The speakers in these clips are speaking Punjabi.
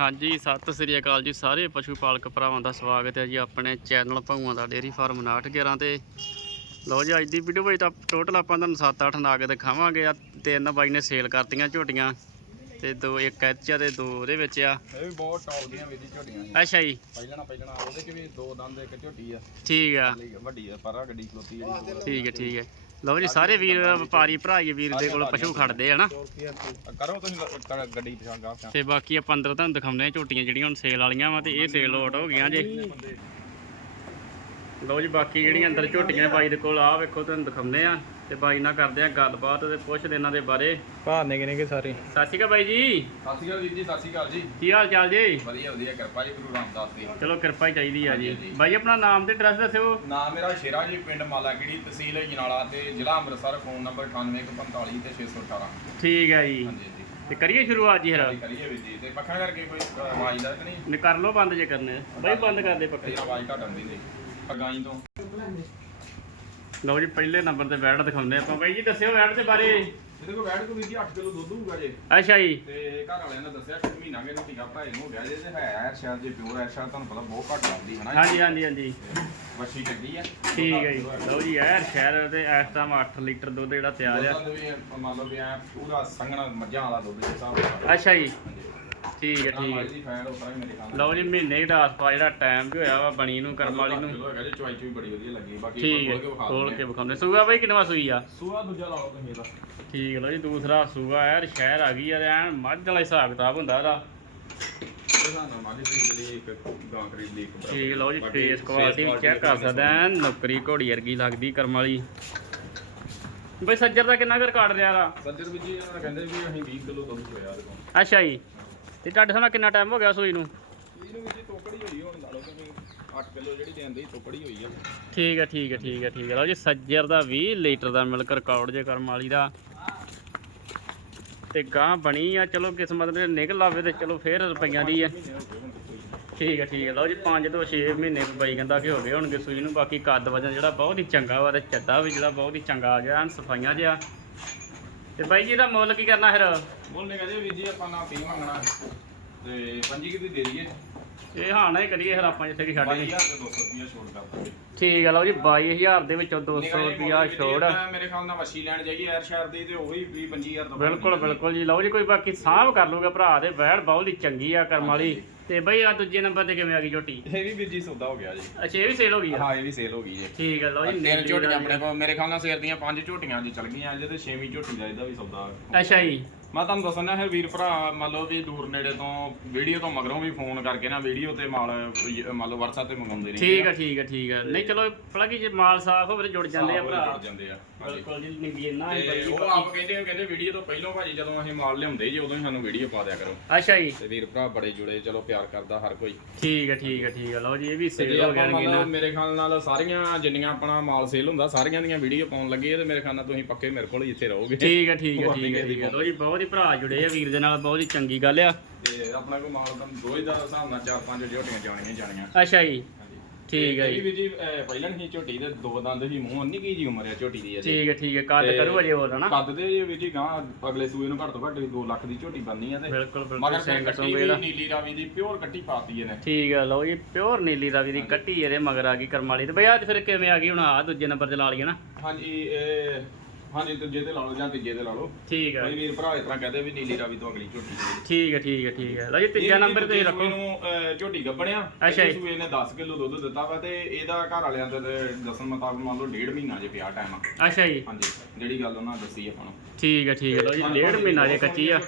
ਹਾਂਜੀ ਸਤਿ ਸ੍ਰੀ ਅਕਾਲ ਜੀ ਸਾਰੇ ਪਸ਼ੂ ਪਾਲਕ ਭਰਾਵਾਂ ਦਾ ਸਵਾਗਤ ਹੈ ਜੀ ਆਪਣੇ ਚੈਨਲ ਭਗਵਾਂ ਦਾ ਡੇਰੀ ਫਾਰਮ 911 ਤੇ। ਲਓ ਜੀ ਅੱਜ ਦੀ ਵੀਡੀਓ ਵਿੱਚ ਤਾਂ ਟੋਟਲ ਆਪਾਂ ਤੁਹਾਨੂੰ 7-8 ਨਾਗ ਦਿਖਾਵਾਂਗੇ ਆ। ਤਿੰਨ ਬਾਈ ਨੇ ਸੇਲ ਕਰਤੀਆਂ ਝੋਟੀਆਂ ਤੇ ਦੋ ਇੱਕ ਐਚ ਆ ਤੇ ਦੋ ਉਹਦੇ ਵਿੱਚ ਆ। ਇਹ ਵੀ ਬਹੁਤ ਟੌਪ ਦੀਆਂ ਵਿਧੀ ਝੋਟੀਆਂ ਸੀ ਅੱਛਾ ਜੀ। ਪਹਿਲਣਾ ਪਹਿਲਣਾ ਉਹਦੇ ਚ ਵੀ ਦੋ ਦੰਦ ਇੱਕ ਝੋਟੀ ਆ। ਠੀਕ ਆ। ਵੱਡੀ ਆ ਪਰਾ ਗੱਡੀ ਖਲੋਤੀ ਜਿਹੜੀ ਠੀਕ ਹੈ ਠੀਕ ਹੈ ਲਓ ਜੀ ਸਾਰੇ ਵੀਰ ਵਪਾਰੀ ਭਰਾ ਜੀ ਵੀਰ ਦੇ ਕੋਲ ਪਸ਼ੂ ਖੜਦੇ ਆ ਨਾ। ਕਰੋ ਤੁਸੀਂ ਲ- ਕ- ਗੱਡੀ ਪਛਾਣ ਗਾ ਤੇ ਬਾਕੀ ਆਪਾਂ ਅੰਦਰ ਤੁਹਾਨੂੰ ਦਿਖਾਉਂਦੇ ਆ ਝੋਟੀਆਂ ਜਿਹੜੀਆਂ ਹੁਣ ਸੇਲ ਵਾਲੀਆਂ ਵਾ ਤੇ ਇਹ ਸੇਲ ਆਊਟ ਹੋ ਗਈਆਂ ਜੇ। ਲਓ ਜੀ ਬਾਕੀ ਜਿਹੜੀਆਂ ਅੰਦਰ ਝੋਟੀਆਂ ਬਾਈ ਦੇ ਕੋਲ ਆ ਵੇਖੋ ਤੁਹਾਨੂੰ ਦਿਖਾਉਂਦੇ ਆ ਤੇ ਬਾਈ ਨਾਲ ਕਰਦੇ ਆ ਗੱਲਬਾਤ ਤੇ ਪੁੱਛਦੇ ਇਹਨਾਂ ਦੇ ਬਾਰੇ। ਭਾਰ ਨੇ ਕਿਨੇ ਕਿ ਸਾਰੇ? ਸਤਿ ਸ਼੍ਰੀ ਅਕਾਲ ਬਾਈ ਜੀ। ਸਤਿ ਸ਼੍ਰੀ ਅਕਾਲ ਵੀਰ ਜੀ ਸਤਿ ਸ਼੍ਰੀ ਅਕਾਲ ਜੀ। ਕੀ ਹਾਲ ਚਾਲ ਜੀ? ਵਧੀਆ ਵਧੀਆ ਕਿਰਪਾ ਜੀ ਗੁਰੂ ਰਾਮਦਾਸ ਦੀ। ਚਲੋ ਕਿਰਪਾ ਹੀ ਚਾਹੀਦੀ ਆ ਜੀ। ਹਾਂਜੀ, ਹਾਂਜੀ। ਬਾਈ ਆਪਣਾ ਨਾਮ ਤੇ ਐਡਰੈਸ ਦੱਸਿਓ। ਨਾਮ ਮੇਰਾ ਸ਼ੇਰਾ ਜੀ ਪਿੰਡ ਮਾਲਾਗੜੀ ਤਹਿਸੀਲ ਜਨਾਲਾ ਤੇ ਜ਼ਿਲ੍ਹਾ ਅੰਮ੍ਰਿਤਸਰ ਫੋਨ ਨੰਬਰ 9845 ਤੇ 618 ਠੀਕ ਹੈ ਜੀ। ਹਾਂਜੀ ਜੀ ਤੇ ਕਰੀਏ ਸ਼ੁਰੂਆਤ ਜੀ ਫਿਰ? ਕਰੀ- ਕਰੀਏ ਵੀਰ ਜੀ। ਤੇ ਪੱਖਾ ਕਰਕੇ ਕੋਈ ਆਵਾਜ਼ ਦਾ ਨਹੀਂ? ਨੇ ਕਰ ਲਓ ਬੰਦ ਜੇ ਕਰਨੇ। ਬਾਈ ਬੰਦ ਕਰ ਦੇ ਪੱਕੇ ਕਈ ਆਵਾਜ਼ ਘੱਟ ਆਉਂਦੀ ਨਹੀਂ। ਅਗਾਈ ਤੋਂ। ਲਓ ਜੀ ਪਹਿਲੇ ਨੰਬਰ ਤੇ ਬੈਡ ਦਿਖਾਉਂਦੇ ਆਪਾਂ। ਬਾਈ ਜੀ ਦੱਸਿਓ ਬੈਡ ਦੇ ਬਾਰੇ। ਇਹਦੇ ਕੋਲ ਬੈਠ ਕੇ ਵੀਰ ਜੀ 8 ਕਿਲੋ ਦੁੱਧ ਹੋਊਗਾ ਜੇ। ਅੱਛਾ ਜੀ। ਤੇ ਘਰ ਵਾਲਿਆਂ ਨੇ ਦੱਸਿਆ ਕਿ ਮਹੀਨਾ ਕੇ ਨੂੰ ਟੀਕਾ ਭਰਾਏ ਨੂੰ ਹੋ ਗਿਆ ਜੇ ਤੇ ਹੈ ਸ਼ਾਇਦ ਜੇ ਪਿਓਰ ਹੈ ਸ਼ਾਇਦ ਤੁਹਾਨੂੰ ਪਤਾ ਬਹੁਤ ਘੱਟ ਲੱਗਦੀ ਹੈ ਨਾ ਹਾਂਜੀ ਹਾਂਜੀ ਹਾਂਜੀ। ਵੱਛੀ ਕੱਢੀ ਹੈ ਠੀਕ ਹੈ ਜੀ। ਲਓ ਜੀ ਯਾਰ ਸ਼ਹਿਰ ਤੇ ਇਸ ਟਾਈਮ 8 ਲੀਟਰ ਦੁੱਧ ਜਿਹੜਾ ਤਿਆਰ ਆ। ਵੀ ਮੰਨ ਲਓ ਵੀ ਐ ਪੂਰਾ ਸੰਘਣਾ ਮੱਝਾਂ ਵਾਲਾ ਦੁੱਧ ਦੇ ਹਿਸਾਬ ਨਾਲ। ਅੱਛਾ ਜੀ। ਠੀਕ ਹੈ ਠੀਕ ਠੀਕ ਹੈ। ਦੀ ਫੈਨ ਉਤਰਾ ਹੀ ਮੇਰੇ ਖਾਣ ਲਓ ਜੀ ਮਹੀਨੇ ਦਾ ਆਸਪਾ ਜਿਹੜਾ ਟਾਈਮ ਵੀ ਹੋਇਆ ਵਾ ਬਣੀ ਨੂੰ ਕਰਮ ਵਾਲੀ ਨੂੰ। ਹੈਗਾ ਜੀ ਚੁਆਈ ਚੁਈ ਬੜੀ ਵਧੀਆ ਲੱਗੀ। ਬਾਕੀ ਠੀਕ ਹੈ ਖੋਲ ਕੇ ਵਿਖਾਉਂਦੇ। ਸੂਆ ਬਾਈ ਕਿੰਨਵਾ ਸੂਈ ਆ? ਸੂਆ ਦੂਜਾ ਲਓ ਤੁਸੀਂ ਇਹਦਾ। ਠੀਕ ਹੈ ਲਓ ਜੀ ਦੂਸਰਾ ਸੂਆ ਯਾਰ ਸ਼ਹਿਰ ਆ ਗਈ ਯਾਰ ਐਨ ਮੱਝ ਵਾਲਾ ਹਿਸਾਬ ਕਿਤਾਬ ਹੁੰਦਾ ਇਹਦਾ। ਠੀਕ ਹੈ ਲਓ ਜੀ ਫੇਸ ਕੁਆਲਿਟੀ ਵੀ ਚੈੱਕ ਕਰ ਸਕਦੇ ਆ ਨੌਕਰੀ ਘੋੜੀ ਵਰਗੀ ਲੱਗਦੀ ਕਰਮ ਵਾਲੀ। ਬਈ ਸੱਜਰ ਦਾ ਕਿੰਨਾ ਕੁ ਰਿਕਾਰਡ ਰਿਹਾ ਰਾ ਸੱਜਰ ਵੀ ਜੀ ਇਹਨਾਂ ਨੇ ਕਹਿੰਦੇ ਵੀ ਅਸੀਂ 20 ਕਿਲੋ ਦੁੱਧ ਚੋਇਆ ਇਹਦੇ ਕੋਲ। ਅੱਛਾ ਜੀ। ਤੇ ਤੁਹਾਡੇ ਸਾਹਮਣੇ ਕਿੰਨਾ ਟਾਈਮ ਹੋ ਗਿਆ ਸੂਈ ਨੂੰ? ਇਹਨੂੰ ਵੀ ਜੀ ਟੋਕੜੀ ਹੋਈ ਹੁਣ ਲਾ ਲਓ ਕਿ 8 ਕਿਲੋ ਜਿਹੜੀ ਦੇਂਦੀ ਟੋਕੜੀ ਹੋਈ ਆ। ਠੀਕ ਹੈ ਠੀਕ ਹੈ ਠੀਕ ਹੈ ਠੀਕ ਹੈ ਲਓ ਜੀ ਸੱਜਰ ਦਾ 20 ਲੀਟਰ ਦਾ ਮਿਲਕ ਰਿਕਾਰਡ ਜੇ ਕਰਮ ਵਾਲੀ ਦਾ। ਤੇ ਗਾਂ ਬਣੀ ਆ ਚਲੋ ਕਿਸਮਤ ਦੇ ਨਿਕਲ ਆਵੇ ਤੇ ਚਲੋ ਫੇਰ ਰੁਪਈਆਂ ਦੀ ਆ। ਠੀਕ ਹੈ ਠੀਕ ਹੈ ਲਓ ਜੀ 5 ਤੋਂ 6 ਮਹੀਨੇ ਬਾਈ ਕਹਿੰਦਾ ਕਿ ਹੋ ਗਏ ਹੋਣਗੇ ਸੂਈ ਨੂੰ। ਬਾਕੀ ਕੱਦ ਵਜਨ ਜਿਹੜਾ ਬਹੁਤ ਹੀ ਚੰਗਾ ਵਾ ਤੇ ਚੱਡਾ ਵੀ ਜਿਹੜਾ ਬਹੁਤ ਹੀ ਚੰਗਾ ਆ ਗਿਆ ਐਨ ਸਫਾਈਆਂ ਜਿਹਾ। ਤੇ ਬਾਈ ਜੀ ਇਹਦਾ ਮੁੱਲ ਕੀ ਕਰਨਾ ਫਿਰ? ਬੋਲਨੇ ਕਹਿੰਦੇ ਵੀਰ ਜੀ ਆਪਾਂ ਨਾ 30 ਮੰਗਣਾ। ਤੇ ਪੰਜੀ ਕਿਤੇ ਦੇ ਦਈਏ। ਇਹ ਹਾਂ ਨਾ ਹੀ ਕਰੀਏ ਫਿਰ ਆਪਾਂ ਜਿੱਥੇ ਕਿ ਛੱਡ ਗਏ। 22000 ਤੇ 200 ਰੁਪਿਆ ਛੋੜ ਕਰ ਠੀਕ ਹੈ ਲਓ ਜੀ 22000 ਦੇ ਵਿੱਚੋਂ 200 ਰੁਪਿਆ ਛੋੜ ਮੇਰੇ ਖਿਆਲ ਨਾਲ ਵਸ਼ੀ ਲੈਣ ਜਾਈਏ ਐਰ ਸ਼ਹਿਰ ਦੀ ਤੇ ਉਹੀ 20 25000 ਦਾ ਬਿਲਕੁਲ ਬਿਲਕੁਲ ਜੀ। ਲਓ ਜੀ ਕੋਈ ਬਾਕੀ ਸਾਂਭ ਕਰ ਲੂਗਾ ਭਰਾ ਦੇ ਵੈੜ ਬਹੁਤ ਹੀ ਚੰਗੀ ਆ ਕਰਮ ਵਾਲੀ। ਤੇ ਬਈ ਆ ਦੂਜੇ ਨੰਬਰ ਤੇ ਕਿਵੇਂ ਆ ਗਈ ਝੋਟੀ? ਇਹ ਵੀ ਵੀਰ ਜੀ ਸੌਦਾ ਹੋ ਗਿਆ ਜੀ। ਅੱਛਾ ਇਹ ਵੀ ਸੇਲ ਹੋ ਗਈ ਆ? ਹਾਂ ਇਹ ਵੀ ਸੇਲ ਹੋ ਗਈ ਜੀ। ਠੀਕ ਹੈ ਲਓ ਜੀ ਤਿੰਨ ਝੋਟੀਆਂ ਆਪਣੇ ਕੋਲ ਮੇਰੇ ਖਿਆਲ ਨਾਲ ਸੇਲ ਦੀਆਂ ਪੰਜ ਝੋਟੀਆਂ ਜੀ ਚੱਲ ਗਈਆਂ ਤੇ ਛੇਵੀਂ ਝੋਟੀ ਦਾ ਇਹਦਾ ਵੀ ਸੌਦਾ। ਅੱਛਾ ਜੀ। ਮੈਂ ਤੁਹਾਨੂੰ ਦੱਸਣਾ ਹੈ ਵੀਰ ਭਰਾ ਮੰਨ ਲਓ ਵੀ ਦੂਰ ਨੇੜੇ ਤੋਂ ਵੀਡੀਓ ਤੋਂ ਮਗਰੋਂ ਵੀ ਫੋਨ ਕਰਕੇ ਨਾ ਵੀਡੀਓ ਤੇ ਮਾਲ ਮੰਨ ਲਓ WhatsApp ਤੇ ਮੰਗਾਉਂਦੇ ਨੇ ਠੀਕ ਹੈ ਠੀਕ ਹੈ ਠੀਕ ਹੈ ਨਹੀਂ ਚਲੋ ਭਲਾ ਕੀ ਜੇ ਮਾਲ ਸਾਫ਼ ਹੋਵੇ ਜੁੜ ਜਾਂਦੇ ਆ ਭਰਾ। ਜੁੜ ਜਾਂਦੇ ਆ ਹਾਂਜੀ। ਬਿਲਕੁਲ ਜੀ ਨਿੰਗੀ ਨਾ ਹੈ ਤੇ ਉਹ ਆਪ ਕਹਿੰਦੇ ਕਹਿੰਦੇ ਵੀਡੀਓ ਤੋਂ ਪਹਿਲਾਂ ਭਾਜੀ ਜਦੋਂ ਅਸੀਂ ਮਾਲ ਲਿਆਉਂਦੇ ਜੀ ਉਦੋਂ ਹੀ ਸਾਨੂੰ ਵੀਡੀਓ ਪਾ ਦਿਆ ਕਰੋ। ਅੱਛਾ ਜੀ। ਤੇ ਵੀਰ ਭਰਾ ਬੜੇ ਜੁੜੇ ਚਲੋ ਪਿਆਰ ਕਰਦਾ ਹਰ ਕੋਈ। ਠੀਕ ਹੈ ਠੀਕ ਹੈ ਠੀਕ ਹੈ ਲਓ ਜੀ ਇਹ ਵੀ ਤੇ ਸੇਲ ਜੇ ਹੋ ਆਪਾਂ ਗਿਆ ਮੰਨ ਲਓ ਮੇਰੇ ਖਿਆਲ ਨਾਲ ਸਾਰੀਆਂ ਜਿੰਨੀਆਂ ਆਪਣਾ ਮਾਲ ਸੇਲ ਹੁੰਦਾ ਸਾਰੀਆਂ ਦੀਆਂ ਵੀਡੀਓ ਪਾਉਣ ਲੱਗੇ ਆ ਤੇ ਮੇਰੇ ਖਿਆਲ ਨਾਲ ਤੁਸੀਂ ਪੱਕੇ ਮੇਰੇ ਕੋਲ ਹੀ ਇੱਥੇ ਰਹੋਗੇ। ਠੀਕ ਹੈ ਠੀਕ ਹੋਰ ਠੀਕ ਹੈ ਲਓ ਜੀ ਬਹੁਤ ਹੀ ਭਰਾ ਜੁੜੇ ਆ ਵੀਰ ਦੇ ਨਾਲ ਬਹੁਤ ਹੀ ਚੰਗੀ ਗੱਲ ਆ। ਤੇ ਆਪਣਾ ਕੋਈ ਮਾਲ ਤਾਂ ਰੋਜ਼ ਦਾ ਹਿਸਾਬ ਨਾਲ ਚਾਰ ਪੰਜ ਝੋਟੀਆਂ ਜਾਣੀਆਂ ਹੀ ਜਾਣੀਆਂ। ਅੱਛਾ ਜੀ। ਹਾਂਜੀ। ਠੀਕ ਹੈ ਜੀ। ਵੀ ਜੀ ਅਹ, ਪਹਿਲਾਂ ਹੀ ਝੋਟੀ ਦੇ ਦੋ ਦੰਦ ਹੀ ਮੂੰਹ ਨਿੱਕੀ ਜੀ ਉਮਰ ਆ ਝੋਟੀ ਦੀ ਇਹਦੀ ਠੀਕ ਹੈ ਠੀਕ ਹੈ ਕੱਦ ਤੇ ਕਰੂ ਅਜੇ ਹੋਰ ਹਨਾ? ਕੱਦ ਦੇ ਜੀ ਵੀ ਜੀ ਗਾਂ ਅਗਲੇ ਸੂਏ ਨੂੰ ਘੱਟ ਤੋਂ ਘੱਟ 2 ਲੱਖ ਦੀ ਝੋਟੀ ਬੰਨੀ ਆ ਤੇ ਬਿਲਕੁਲ ਬਿਲਕੁਲ। ਮਗਰ ਸਿੰਘ ਕੱਟੀ ਸੁੰਗ ਵੀ ਜਿਹੜਾ ਨੀਲੀ ਰਾਵੀ ਦੀ ਪਿਓਰ ਕੱਟੀ ਪਾਤੀ ਇਹਨੇ। ਠੀਕ ਹੈ ਲਓ ਜੀ ਪਿਓਰ ਨੀਲੀ ਰਾਵੀ ਦੀ ਕੱਟੀ ਇਹਦੇ ਮਗਰ ਆ ਗਈ ਕਰਮ ਵਾਲੀ ਤੇ ਬਈ ਅੱਜ ਫਿਰ ਕਿਵੇਂ ਆ ਗਈ ਹੁਣ? ਆ ਦੂਜੇ ਨੰਬਰ ਤੇ ਲਾ ਲਈਏ ਨਾ। ਹਾਂਜੀ ਇਹ ਹਾਂਜੀ ਦੂਜੇ ਤੇ ਲਾ ਲਓ ਜਾਂ ਤੀਜੇ ਤੇ ਲਾ ਲਓ। ਠੀਕ ਹੈ ਕੋਈ ਵੀਰ ਭਰਾ ਇਸ ਤਰ੍ਹਾਂ ਕਹਦੇ ਵੀ ਨੀਲੀ ਰਾਵੀ ਤੋਂ ਅਗਲੀ ਝੋਟੀ ਦੇ ਠੀਕ ਹੈ ਠੀਕ ਹੈ ਠੀਕ ਹੈ ਲਓ ਜੀ ਤੀਜਾ ਨੰਬਰ ਤੇ ਰੱਖੋ। ਨੂੰ ਅਹ, ਝੋਟੀ ਗੱਬਣਿਆ ਅੱਛਾ ਜੀ। ਸੂਏ ਨੇ 10 ਕਿਲੋ ਦੁੱਧ ਦਿੱਤਾ ਵਾ ਤੇ ਇਹਦਾ ਘਰ ਵਾਲਿਆਂ ਦੇ ਦੱਸਣ ਮੁਤਾਬਕ ਮੰਨ ਲਓ ਡੇਢ ਮਹੀਨਾ ਜੇ ਪਿਆ ਟਾਈਮ ਅੱਛਾ ਜੀ। ਹਾਂਜੀ ਜਿਹੜੀ ਗੱਲ ਉਹਨਾਂ ਦੱਸੀ ਆਪਾਂ ਨੂੰ। ਠੀਕ ਹੈ ਠੀਕ ਹੈ ਲਓ ਜੀ ਡੇਢ ਮਹੀਨਾ ਜੇ ਕੱਚੀ ਆ।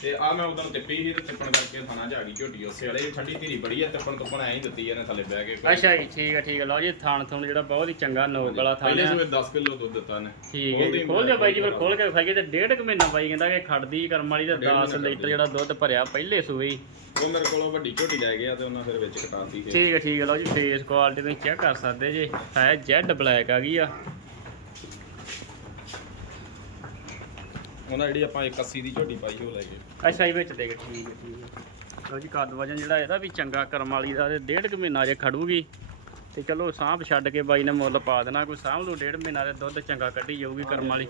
ਤੇ ਆ ਮੈਂ ਉਦੋਂ ਟਿੱਪੀ ਸੀ ਤੇ ਟਿੱਪਣ ਕਰਕੇ ਥਾਣਾ ਜਾ ਗਈ ਝੋਟੀ ਉਸੇ ਵਾਲੇ ਠੰਡੀ ਧੀਰੀ ਬੜੀ ਆ ਟਿੱਪਣ ਟੁੱਪਣ ਐਂ ਹੀ ਦਿੱਤੀ ਇਹਨੇ ਥੱਲੇ ਬਹਿ ਕੇ। ਅੱਛਾ ਜੀ ਠੀਕ ਹੈ ਠੀਕ ਹੈ ਲਓ ਜੀ ਥਾਣ ਥੁਣ ਜਿਹੜਾ ਬਹੁਤ ਹੀ ਚੰਗਾ ਨੋਕ ਵਾਲਾ ਥਾਣ ਪਹਿਲੇ ਸੂਏ 10 ਕਿਲੋ ਦੁੱਧ ਦਿੱਤਾ ਨੇ ਠੀਕ ਹੈ ਜੀ ਖੋਲ ਦਿਓ ਬਾਈ ਜੀ ਫਿਰ ਖੋਲ ਕੇ ਖਾਈਏ ਤੇ ਡੇਢ ਕੁ ਮਹੀਨਾ ਬਾਈ ਕਹਿੰਦਾ ਕਿ ਖੜਦੀ ਕਰਮ ਵਾਲੀ ਤੇ 10 ਲੀਟਰ ਜਿਹੜਾ ਦੁੱਧ ਭਰਿਆ ਪਹਿਲੇ ਹੀ। ਉਹ ਮੇਰੇ ਕੋਲੋਂ ਵੱਡੀ ਝੋਟੀ ਲੈ ਗਿਆ ਤੇ ਉਹਨਾਂ ਫਿਰ ਵਿੱਚ ਕਟਾਤੀ ਸੀ ਠੀਕ ਹੈ ਠੀਕ ਹੈ ਲਓ ਜੀ ਫੇਸ ਕੁਆਲਿਟੀ ਤੁਸੀਂ ਚੈੱਕ ਕਰ ਸਕਦੇ ਜੇ। ਹੈ ਜੈਡ ਬਲੈਕ ਆ ਗਈ ਆ। ਉਹਨਾਂ ਜਿਹੜੀ ਆਪਾਂ 81 ਦੀ ਝੋਟੀ ਪਾਈ ਉਹ ਲੈ ਗਏ। ਅੱਛਾ, ਇਹ ਵਿੱਚ ਦੇ ਕੇ ਠੀਕ ਹੈ ਠੀਕ ਹੈ। ਲਓ ਜੀ, ਕੱਦ ਵਜਨ ਜਿਹੜਾ ਇਹਦਾ ਵੀ ਚੰਗਾ ਕਰਮ ਵਾਲੀ ਦਾ ਤੇ ਡੇਢ ਕੁ ਮਹੀਨਾ ਜੇ ਖੜੂਗੀ। ਤੇ ਚਲੋ, ਸਾਂਭ ਛੱਡ ਕੇ ਬਾਈ ਨੇ ਮੁੱਲ ਪਾ ਦੇਣਾ, ਕੋਈ ਸਾਂਭ ਲੂ ਡੇਢ ਮਹੀਨਾ ਦੇ ਦੁੱਧ ਚੰਗਾ ਕੱਢੀ ਜਾਊਗੀ ਕਰਮ ਵਾਲੀ।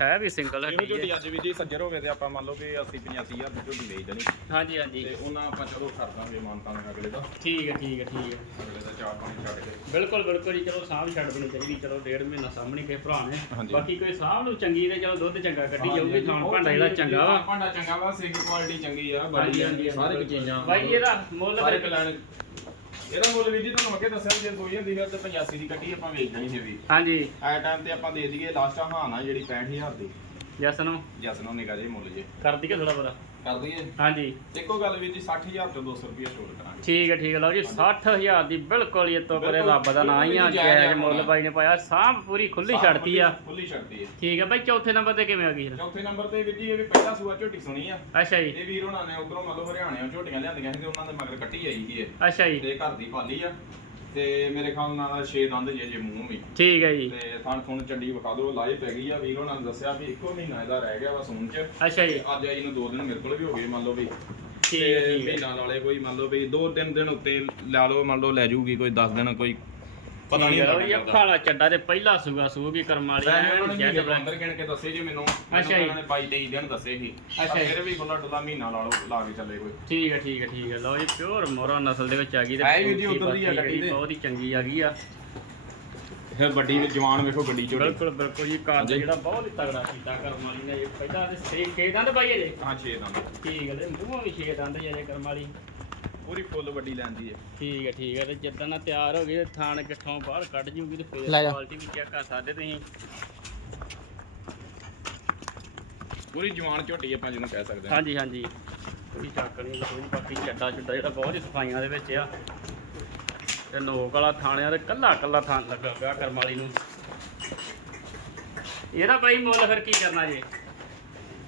ਹੈ ਵੀ ਸਿੰਗਲ ਇਹਨੂੰ ਹੱਡੀ ਝੋਟੀ ਹੈ। ਅੱਜ ਵੀ ਜੀ ਸੱਜਰ ਹੋਵੇ ਤੇ ਆਪਾਂ ਮੰਨ ਲਓ ਕਿ 80 85000 ਦੀ ਝੋਟੀ ਵੇਚ ਦੇਣੀ। ਹਾਂਜੀ ਹਾਂਜੀ। ਤੇ ਉਹਨਾਂ ਆਪਾਂ ਚਲੋ ਕਰ ਦਾਂਗੇ ਮਾਨਤਾਂ ਦਾ ਅਗਲੇ ਦਾ। ਠੀਕ ਹੈ ਠੀਕ ਹੈ ਠੀਕ ਹੈ। ਅਗਲੇ ਦਾ ਚਾਰ ਪੰਜ ਛੱਡ ਕੇ। ਬਿਲਕੁਲ ਬਿਲਕੁਲ ਜੀ ਚਲੋ ਸਾਂਭ ਛੱਡ ਦੇਣੀ ਚਾਹੀਦੀ ਚਲੋ ਡੇਢ ਮਹੀਨਾ ਸਾਹਮਣੇ ਕਿਸੇ ਭਰਾ ਨੇ। ਹਾਂਜੀ। ਬਾਕੀ ਕੋਈ ਸਾਂਭ ਨੂੰ ਚੰਗੀ ਤੇ ਚਲੋ ਦੁੱਧ ਚੰਗਾ ਕੱਢੀ ਜਾਊਗੀ ਖਾਣ ਭਾਂਡਾ ਜਿਹੜਾ ਚੰਗਾ ਵਾ। ਭਾਂਡਾ ਚੰਗਾ ਵਾ ਸਿੰਗ ਕੁਆਲਿਟੀ ਚੰਗੀ ਆ ਹਾਂਜੀ, ਹਾਂਜੀ, ਸਾਰੇ ਚੀਜ਼ਾਂ। ਬਾਈ ਜੀ ਇਹਦਾ ਮੁੱਲ ਸਾਰੇ ਫਿਰ ਕਲਾਣ ਇਹਦਾ ਮੁੱਲ ਵੀ ਜੀ ਤੁਹਾਨੂੰ ਅੱਗੇ ਦੱਸਿਆ ਸੀ, ਜੇ ਸੋਈ ਹੁੰਦੀ ਫਿਰ ਤੇ 85 ਦੀ ਕੱਟੀ ਆਪਾਂ ਵੇਚ ਦੇਣੀ ਸੀ ਵੀ ਹਾਂਜੀ। ਐ ਟਾਈਮ ਤੇ ਆਪਾਂ ਦੇ ਦਈਏ ਲਾਸਟ ਹਾਂ ਨਾ ਜਿਹੜੀ 65000 ਦੀ। ਜਸ ਨੂੰ। ਜਸ ਨੂੰ ਨਿਕਾ ਜੇ ਮੁੱਲ ਜੇ। ਕਰ ਦਈਏ ਥੋੜਾ ਬੜਾ ਕਰ ਦਈਏ? ਹਾਂਜੀ। ਇੱਕੋ ਗੱਲ ਵੀ ਜੀ 60000 ਤੋਂ 200 ਰੁਪਏ ਛੋੜ ਕਰਾਂਗੇ। ਠੀਕ ਹੈ ਠੀਕ ਹੈ ਲਓ ਜੀ 60000 ਦੀ ਬਿਲਕੁਲ ਇਹ ਤੋਂ ਪਰੇ ਰੱਬ ਦਾ ਨਾਂ ਹੀ ਆ ਜਾਇਜ਼ ਮੁੱਲ। ਬਾਈ ਨੇ ਪਾਇਆ ਸਾਂਭ ਪੂਰੀ ਖੁੱਲੀ ਛੱਡਤੀ ਆ। ਖੁੱਲੀ ਛੱਡਤੀ ਹੈ ਠੀਕ ਹੈ ਬਾਈ ਚੌਥੇ ਨੰਬਰ ਤੇ ਕਿਵੇਂ ਆ ਗਈ? ਚੌਥੇ ਨੰਬਰ ਤੇ ਵੀ ਜੀ ਇਹ ਵੀ ਪਹਿਲਾ ਸੂਆ ਝੋਟੀ ਸੁਣੀ ਆ। ਅੱਛਾ ਜੀ। ਇਹ ਵੀਰ ਉਹਨਾਂ ਨੇ ਉਧਰੋਂ ਮੰਨ ਲਓ ਹਰਿਆਣਿਓਂ ਝੋਟੀਆਂ ਲਿਆਂਦੀਆਂ ਸੀ ਤੇ ਉਹਨਾਂ ਦੇ ਮਗਰ ਕੱਟੀ ਆਈ ਸੀ ਇਹ। ਅੱਛਾ ਜੀ। ਤੇ ਘਰ ਦੀ ਪਾਲੀ ਆ। ਤੇ ਮੇਰੇ ਖਿਆਲ ਨਾਲ 6 ਦੰਦ ਜੇ ਜੇ ਮੂੰਹ ਵੀ। ਠੀਕ ਹੈ ਜੀ। ਤੇ ਥਣ ਥੁਣ ਚੰਡੀ ਵਿਖਾ ਦਿਓ ਲਾਏ ਪੈ ਗਈ ਆ ਵੀਰ ਉਹਨਾਂ ਨੇ ਦੱਸਿਆ ਵੀ ਇੱਕੋ ਮਹੀਨਾ ਇਹਦਾ ਰਹਿ ਗਿਆ ਵਾ ਸੂਣ ਚ। ਅੱਛਾ ਜੀ। ਅੱਜ ਆਈ ਨੂੰ 2 ਦਿਨ ਮੇਰੇ ਕੋਲ ਵੀ ਹੋ ਗਏ ਮੰਨ ਲਓ ਵੀ। ਠੀਕ ਹੈ ਮਹੀਨਾ ਨਾਲੇ ਕੋਈ ਮੰਨ ਲਓ ਵੀ 2-3 ਦਿਨ ਉੱਤੇ ਲਾ ਲਓ ਮੰਨ ਲਓ ਲੈ ਜਾਊਗੀ ਕੋਈ 10 ਦਿਨ ਕੋਈ ਪਤਾ ਨਹੀਂ ਲਓ ਜੀ ਅੱਖਾਂ ਵਾਲਾ ਚੱਡਾ ਤੇ ਪਹਿਲਾ ਸੂਗਾ ਸੂਗੀ ਕਰਮ ਵਾਲੀ ਉਹਨਾਂ ਐਨ ਨੇ ਮਹੀਨੇ ਬਲੈਕ। ਅੰਦਰ ਗਿਣ ਕੇ ਦੱਸੇ ਜੀ ਮੈਨੂੰ ਅੱਛਾ ਜੀ। ਉਹਨਾਂ ਨੇ 22-23 ਦਿਨ ਦੱਸੇ ਸੀ ਅੱਛਾ ਜੀ। ਫਿਰ ਵੀ ਖੁੱਲਾ ਡੁੱਲਾ ਮਹੀਨਾ ਲਾ ਲਓ ਲਾ ਕੇ ਚੱਲੇ ਕੋਈ ਠੀਕ ਹੈ ਠੀਕ ਹੈ ਠੀਕ ਹੈ ਲਓ ਜੀ ਪਿਓਰ ਮੋਰਾ ਨਸਲ ਦੇ ਵਿੱਚ ਆ ਗਈ ਹੈ ਵੀ ਜੀ ਪੂਰੀ ਉੱਧਰ ਦੀ ਆ ਬਾਕੀ ਗੱਡੀ ਤੇ। ਬਹੁਤ ਹੀ ਚੰਗੀ ਆ ਗਈ ਆ ਫਿਰ ਵੱਡੀ ਜਵਾਨ ਵੇਖੋ ਗੱਡੀ ਝੋਟੀ ਬਿਲਕੁਲ ਬਿਲਕੁਲ ਜੀ ਕਾਦ ਹਾਂਜੀ। ਜਿਹੜਾ ਬਹੁਤ ਹੀ ਤਗੜਾ ਕੀਤਾ ਕਰਮ ਵਾਲੀ ਨੇ ਇਹ ਪਹਿਲਾਂ ਤੇ ਛੇ ਦੰਦ ਪਾਈ ਜੇ ਹਾਂ 6 ਦੰਦ ਠੀਕ ਹੈ ਤੇ ਮੂੰਹੋਂ ਵੀ ਛੇ ਦੰਦ ਜੇ ਕਰਮ ਵਾਲੀ ਪੂਰੀ ਫੁੱਲ ਵੱਡੀ ਲੈਂਦੀ ਹੈ। ਠੀਕ ਹੈ ਠੀਕ ਹੈ ਤੇ ਜਿੱਦਾਂ ਨਾ ਤਿਆਰ ਹੋ ਗਈ ਤੇ ਥਾਣ ਕਿੱਥੋਂ ਬਾਹਰ ਕੱਢ ਜੂਗੀ ਤੇ ਲੈ ਜਾ। ਕੁਆਲਿਟੀ ਵੀ ਚੈੱਕ ਕਰ ਸਕਦੇ ਤੁਸੀਂ। ਪੂਰੀ ਜਵਾਨ ਝੋਟੀ ਆਪਾਂ ਜਿਹਨੂੰ ਕਹਿ ਸਕਦੇ ਹਾਂ। ਹਾਂਜੀ ਹਾਂਜੀ। ਕੋਈ ਚੱਕ ਨਹੀਂ ਕੋਈ ਬਾਕੀ ਚੱਡਾ ਚੁੱਡਾ ਜਿਹੜਾ ਬਹੁਤ ਹੀ ਸਫਾਈਆਂ ਦੇ ਵਿੱਚ ਆ। ਤੇ ਨੋਕ ਵਾਲਾ ਥਾਣਿਆਂ ਤੇ ਕੱਲਾ ਕੱਲਾ ਥਾਣ ਲੱਗਾ ਪਿਆ ਕਰਮ ਵਾਲੀ ਨੂੰ। ਇਹਦਾ ਬਾਈ ਮੁੱਲ ਫਿਰ ਕੀ ਕਰਨਾ ਜੇ?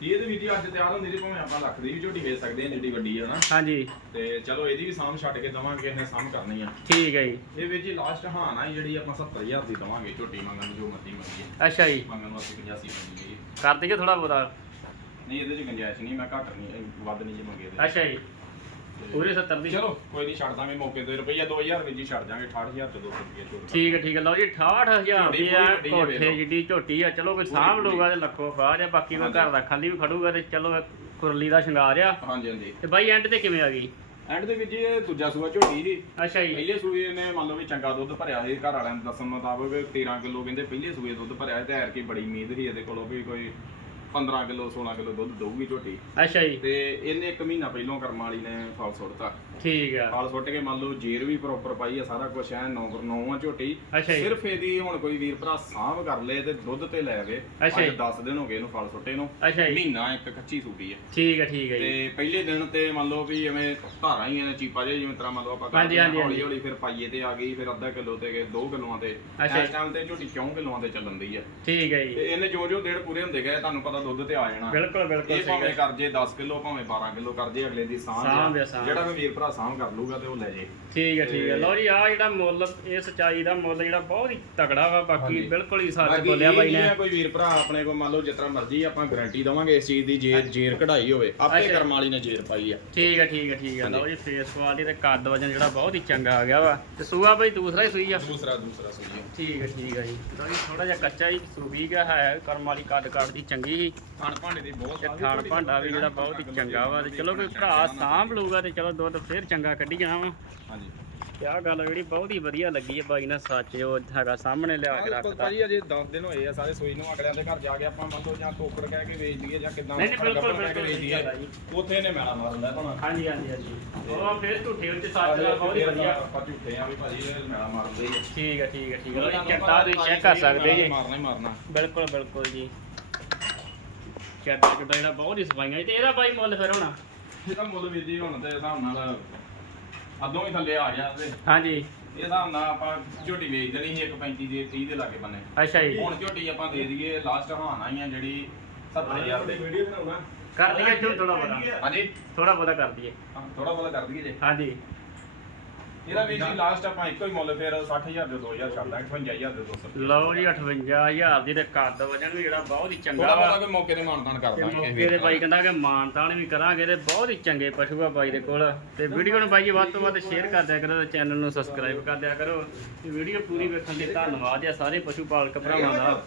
ਇਹ ਤੇ ਵੀ ਜੀ ਅੱਜ ਤਿਆਰ ਹੁੰਦੀ ਸੀ ਭਾਵੇਂ ਆਪਾਂ ਲੱਖ ਦੀ ਵੀ ਝੋਟੀ ਵੇਚ ਸਕਦੇ ਹਾਂ ਜਿੱਡੀ ਵੱਡੀ ਹੈ ਨਾ। ਹਾਂਜੀ। ਤੇ ਚਲੋ ਇਹਦੀ ਵੀ ਸਾਂਭ ਛੱਡ ਕੇ ਦਵਾਂਗੇ ਇਹਨੇ ਸਾਂਭ ਕਰਨੀ ਆ। ਠੀਕ ਹੈ ਜੀ। ਇਹ ਵਿੱਚ ਜੀ ਲਾਸਟ ਹਾਂ ਨਾ ਜਿਹੜੀ ਆਪਾਂ 70000 ਦੀ ਦਵਾਂਗੇ ਝੋਟੀ ਮੰਗਣ ਜੋ ਮਰਜ਼ੀ ਮੰਗੀਏ। ਅੱਛਾ ਜੀ। ਮੰਗਣ ਨੂੰ ਅਸੀਂ 85 ਮੰਗੀਏ ਕਰ ਦਈਏ ਥੋੜਾ ਬਹੁਤਾ। ਨਹੀਂ ਇਹਦੇ ਚ ਗੁੰਜਾਇਸ਼ ਨਹੀਂ ਮੈਂ ਘੱਟ ਨਹੀਂ ਵੱਧ ਨਹੀਂ ਜੇ ਮੰਗੇ ਅੱਛਾ ਜੀ। ਪੂਰੇ 70 ਦੀ। ਚਲੋ ਕੋਈ ਨਹੀਂ ਛੱਡ ਦਾਂਗੇ ਮੌਕੇ ਤੇ। ਰੁਪਈਆ 2000 ਵਿੱਚ ਹੀ ਛੱਡ ਦਾਂਗੇ 68000 ਤੋਂ 200 ਰੁਪਏ ਛੋੜ ਠੀਕ ਹੈ ਠੀਕ ਹੈ। ਲਓ ਜੀ 68000 ਝੋਟੀ ਆ ਵੱਡੀ ਆ ਕੋਠੇ। ਜਿੱਡੀ ਝੋਟੀ ਆ। ਚਲੋ ਕੋਈ ਸਾਂਭ ਪੂਰੀ ਲੂਗਾ ਤੇ ਲੱਖੋ ਬਾਹਰ ਆ ਬਾਕੀ ਕੋਈ। ਘਰ ਦਾ ਖਾਲੀ ਵੀ ਖੜੂਗਾ ਤੇ ਚਲੋ ਕੁਰਲੀ ਦਾ ਸ਼ਿੰਗਾਰ ਆ। ਹਾਂਜੀ ਹਾਂਜੀ। ਤੇ ਬਾਈ ਐਂਡ ਤੇ ਕਿਵੇਂ ਆ ਗਈ? ਐਂਡ ਦੇ ਵਿੱਚ ਜੀ ਇਹ ਦੂਜਾ ਸੂਆ ਝੋਟੀ ਸੀ ਅੱਛਾ ਜੀ। ਪਹਿਲੇ ਸੂਏ ਨੇ ਮੰਨ ਲਓ ਵੀ ਚੰਗਾ ਦੁੱਧ ਭਰਿਆ ਸੀ ਘਰ ਵਾਲਿਆਂ ਦੇ ਦੱਸਣ ਮੁਤਾਬਕ 13 ਕਿਲੋ ਕਹਿੰਦੇ ਪਹਿਲੇ ਸੂਏ ਦੁੱਧ ਭਰਿਆ ਸੀ ਤੇ ਐਰ ਕੀ ਬੜੀ ਉਮੀਦ ਸੀ ਇਹਦੇ ਕੋਲੋਂ ਵੀ ਕੋਈ 15 ਕਿਲੋ 16 ਕਿਲੋ ਦੁੱਧ ਦਊਗੀ ਝੋਟੀ। ਅੱਛਾ ਜੀ। ਤੇ ਇਹਨੇ ਇੱਕ ਮਹੀਨਾ ਪਹਿਲੋਂ ਕਰਮ ਵਾਲੀ ਨੇ ਫਲ ਸੁੱਟਤਾ। ਠੀਕ ਆ। ਫਲ ਸੁੱਟ ਕੇ ਮੰਨ ਲਓ ਜੇਰ ਵੀ ਪ੍ਰੋਪਰ ਪਾਈ ਆ ਸਾਰਾ ਕੁਝ ਐ ਨੌ ਨੌ ਆ ਝੋਟੀ। ਅੱਛਾ ਜੀ। ਸਿਰਫ ਇਹਦੀ ਹੁਣ ਕੋਈ ਵੀਰ ਭਰਾ ਸਾਂਭ ਕਰ ਲੇ ਤੇ ਦੁੱਧ ਤੇ ਲੈ ਆਵੇ। ਅੱਛਾ ਅੱਜ ਜੀ। 10 ਦਿਨ ਹੋ ਗਏ ਇਹਨੂੰ ਫਲ ਸੁੱਟੇ ਨੂੰ। ਅੱਛਾ ਜੀ। ਮਹੀਨਾ ਇੱਕ ਕੱਚੀ ਸੂਟੀ ਹੈ ਠੀਕ ਹੈ ਠੀਕ ਹੈ ਜੀ। ਤੇ ਪਹਿਲੇ ਦਿਨ ਤੇ ਮੰਨ ਲਓ ਵੀ ਐਵੇਂ ਧਾਰਾਂ ਹੀ ਨੇ ਚੀਪਾ ਜੇ ਜਿਵੇਂ ਤਰ੍ਹਾਂ ਮੰਨ ਲਓ ਆਪਾਂ ਹਾਂਜੀ, ਹੌਲੀ। ਹੌਲੀ ਫਿਰ ਪਾਈਏ ਤੇ ਆ ਗਈ ਫਿਰ ਅੱਧਾ ਕਿਲੋ ਤੇ ਗਏ 2 ਕਿਲੋਆਂ ਤੇ। ਇਸ। ਟਾਈਮ ਤੇ ਝੋਟੀ 4 ਕਿਲੋਆਂ ਤੇ ਚੱਲਣ ਦੀ ਆ। ਠੀਕ ਹੈ ਤੇ ਜੀ ਇਹਨੇ ਜੋ ਜੋ ਦਿਨ ਪੂਰੇ ਹੁੰਦੇ ਗਏ ਤੁਹਾਨੂੰ ਪਤਾ ਦੁੱਧ ਤੇ ਆ ਜਾਣਾ। ਬਿਲਕੁਲ ਬਿਲਕੁਲ ਇਹ ਸਹੀ ਭਾਵੇਂ ਹੈ ਕਰ ਜੇ 10 ਕਿਲੋ ਭਾਵੇਂ 12 ਕਿਲੋ ਕਰ ਜੇ ਅਗਲੇ ਦੀ ਆ। ਸਾਂਭ। ਜਿਹੜਾ ਕੋਈ ਵੀਰ ਭਰਾ ਸਾਂਭ ਕਰ ਲੂਗਾ ਤੇ ਉਹ ਲੈ ਜੇ। ਠੀਕ ਹੈ ਠੀਕ ਹੈ ਲਓ ਜੀ ਆ ਜਿਹੜਾ ਮੁੱਲ ਇਹ ਸਚਾਈ ਦਾ ਮੁੱਲ ਜਿਹੜਾ ਬਹੁਤ ਹੀ ਤਗੜਾ ਵਾ ਬਾਕੀ ਹਾਂਜੀ। ਬਿਲਕੁਲ ਹੀ ਸੱਚ ਬਾਕੀ ਬੋਲਿਆ ਬਾਈ ਨੇ। ਕੋਈ ਵੀਰ ਭਰਾ ਆਪਣੇ ਕੋਲ ਮੰਨ ਲਓ ਜਿਸ ਤਰ੍ਹਾਂ ਮਰਜ਼ੀ ਆਪਾਂ ਗਾਰੰਟੀ ਦਵਾਂਗੇ ਇਸ ਚੀਜ਼ ਦੀ ਜੇ ਜੇਰ ਕਢਾਈ ਹੋਵੇ। ਆਪੇ। ਕਰਮ ਵਾਲੀ ਨੇ ਜੇਰ ਪਾਈ ਆ। ਠੀਕ ਹੈ ਠੀਕ ਹੈ ਠੀਕ ਹੈ ਲਓ ਜੀ ਫੇਸ ਕੁਆਲਿਟੀ ਤੇ ਕੱਦ ਵਜਨ ਜਿਹੜਾ ਬਹੁਤ ਹੀ ਚੰਗਾ ਆ ਗਿਆ ਵਾ। ਤੇ ਸੂਆ ਬਾਈ ਦੂਸਰਾ ਹੀ ਸੂਈ ਆ? ਦੂਸਰਾ ਦੂਸਰਾ ਸੂਈ ਠੀਕ ਹੈ ਠੀਕ ਹੈ ਜੀ। ਲਓ ਜੀ ਥੋੜਾ ਜਿਹਾ ਕੱਚਾ ਹੀ ਸੂਈ ਗਿਆ ਹੈ ਕਰਮ ਵਾਲੀ ਕੱਦ ਕੱਦ ਦੀ ਚੰਗੀ ਸੀ ਥਣ ਭਾਂਡੇ ਦੀ ਬਹੁਤ ਤੇ ਥਾਣ ਭਾਂਡਾ ਵੀ ਜਿਹੜਾ ਬਹੁਤ ਹੀ ਚੰਗਾ ਵਾ ਤੇ ਚਲੋ ਕੋਈ ਭਰਾ ਸਾਂਭ ਲੂਗਾ ਤੇ ਚਲੋ ਦੁੱਧ ਫੇਰ ਚੰਗਾ ਕੱਢੀ ਜਾਣਾ ਵਾ। ਹਾਂਜੀ। ਤੇ ਆਹ ਗੱਲ ਜਿਹੜੀ ਬਹੁਤ ਹੀ ਵਧੀਆ ਲੱਗੀ ਹੈ ਬਾਈ ਨੇ ਸੱਚ ਜੋ ਹੈਗਾ ਸਾਹਮਣੇ ਲਿਆ ਕੇ ਰੱਖਤਾ। ਭਾਜੀ ਅਜੇ 10 ਦਿਨ ਹੋਏ ਆ ਸਾਰੇ ਸੂਈ ਨੂੰ ਅਗਲਿਆਂ ਦੇ ਘਰ ਜਾ ਕੇ ਆਪਾਂ ਮੰਨ ਲਓ ਜਾਂ ਟੋਕਰ ਕਹਿ ਕੇ ਵੇਚ ਦਈਏ ਜਾਂ ਕਿਦਾਂ ਨਹੀਂ, ਨਹੀਂ, ਬਿਲਕੁਲ, ਬਿਲਕੁਲ ਵੇਚ ਦਈਏ। ਉੱਥੇ ਇਹਨੇ ਮੈਲਾ ਮਾਰ ਦਿੰਦਾ ਭਣਾ ਹਾਂਜੀ ਹਾਂਜੀ ਹਾਂਜੀ। ਉਹ ਫੇਰ ਝੂਠੇ ਉੱਤੇ ਸੱਚ ਦਾ ਬਹੁਤ ਹੀ ਵਧੀਆ। ਆਪਾਂ ਝੂਠੇ ਆ ਵੀ ਭਾਜੀ ਮੈਲਾ ਮਾਰਦੇ ਹੀ ਆ। ਠੀਕ ਹੈ ਠੀਕ ਹੈ ਠੀਕ ਹੈ ਚੱਟਾ ਤੁਸੀਂ ਚੈੱਕ ਕਰ ਸਕਦੇ ਜੀ। ਮਾਰਨਾ ਹੀ ਮਾਰਨਾ। ਬਿਲਕੁਲ ਬਿਲਕੁਲ ਜੀ। ਚੱਟਾ ਚੱਟਾ ਜਿਹੜਾ ਬਹੁਤ ਹੀ ਸਫਾਈਆਂ ਤੇ ਇਹਦਾ ਬਾਈ ਮੁੱਲ ਫਿਰ ਹੋਣਾ। ਇਹਦਾ ਮੁੱਲ ਵੀਰ ਜੀ ਹੁਣ ਤੇ ਹਿਸਾਬ ਨਾਲ ਅੱਧੋਂ ਹੀ ਥੱਲੇ ਆ ਗਿਆ ਤੇ ਹਾਂਜੀ। ਇਹ ਹਿਸਾਬ ਨਾਲ ਆਪਾਂ ਝੋਟੀ ਵੇਚ ਦੇਣੀ ਸੀ 1.35 ਦੇ 30 ਦੇ ਲਾਗੇ ਬੰਨੇ। ਅੱਛਾ ਜੀ। ਹੁਣ ਝੋਟੀ ਆਪਾਂ ਦੇ ਦਈਏ ਲਾਸਟ ਹਾਨ ਆਈ ਆ ਜਿਹੜੀ 70000 ਦੀ। ਵੀਡੀਓ ਬਣਾਉਣਾ ਕਰ ਲਈਏ ਚਲੋ ਥੋੜਾ ਬਹੁਤਾ। ਹਾਂਜੀ। ਥੋੜਾ ਬਹੁਤਾ ਕਰ ਦਈਏ। ਥੋੜਾ ਬਹੁਤਾ ਕਰ ਦਈਏ ਜੇ। ਹਾਂਜੀ। ਇਹਦਾ ਵੀ ਜੀ ਲਾਸਟ ਆਪਾਂ ਇੱਕੋ ਹੀ ਮੁੱਲ ਫਿਰ 60000 ਦੇ 2000 ਛੱਡ ਦਾਂਗੇ 55000 ਦੇ 200 ਲਓ ਜੀ 58000 ਦੀ ਤੇ ਕੱਦ ਵਜਨ ਵੀ ਜਿਹੜਾ ਬਹੁਤ ਹੀ ਚੰਗਾ ਥੋੜਾ ਵਾ। ਬਹੁਤਾ ਕੋਈ ਮੌਕੇ ਤੇ ਮਾਨਤਾਨ ਕਰ ਤੇ ਦਾਂਗੇ ਮੌਕੇ ਤੇ ਬਾਈ ਕਹਿੰਦਾ ਕਿ ਮਾਨਤਾਨ ਵੀ ਕਰਾਂਗੇ ਤੇ ਬਹੁਤ ਹੀ ਚੰਗੇ ਪਸ਼ੂ ਆ ਬਾਈ ਦੇ ਕੋਲ। ਤੇ ਵੀਡੀਓ ਨੂੰ ਬਾਈ ਜੀ ਵੱਧ ਤੋਂ ਵੱਧ ਸ਼ੇਅਰ ਕਰ ਦਿਆ ਕਰੋ ਤੇ ਚੈਨਲ ਨੂੰ ਸਬਸਕ੍ਰਾਈਬ ਕਰ ਦਿਆ ਕਰੋ। ਤੇ ਵੀਡੀਓ ਪੂਰੀ ਵੇਖਣ ਲਈ ਧੰਨਵਾਦ ਆ ਸਾਰੇ ਪਸ਼ੂ ਪਾਲਕ ਭਰਾਵਾਂ ਦਾ।